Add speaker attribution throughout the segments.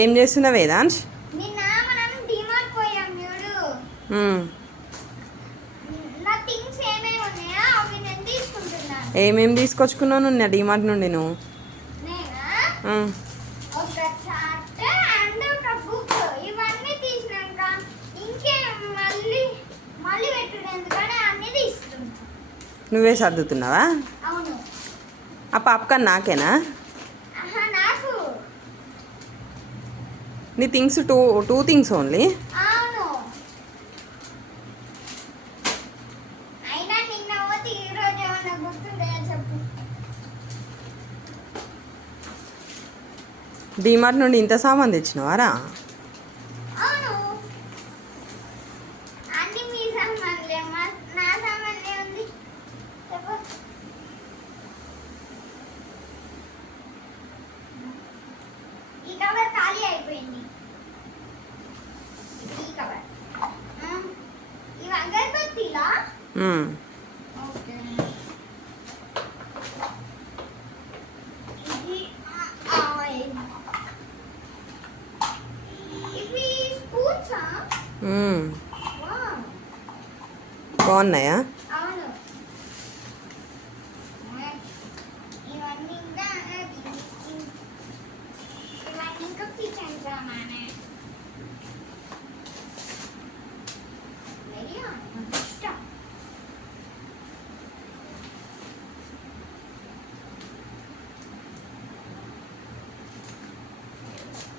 Speaker 1: ఏం చేస్తున్నావు వేదాంశ్?
Speaker 2: ఏమేమి
Speaker 1: తీసుకొచ్చుకున్నావు నా డిమార్ట్ నుండి నువ్వు? నువ్వే సర్దుతున్నావా? ఆ పాప్కార్న్ నాకేనా? నీ things two two things only. DMart నుండి ఇంత సామాన్ తెచ్చినవారా? బాగున్నాయా
Speaker 2: ఇంకా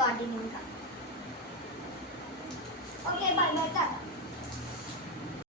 Speaker 2: गार्डनिंग का ओके बाय बाय टाटा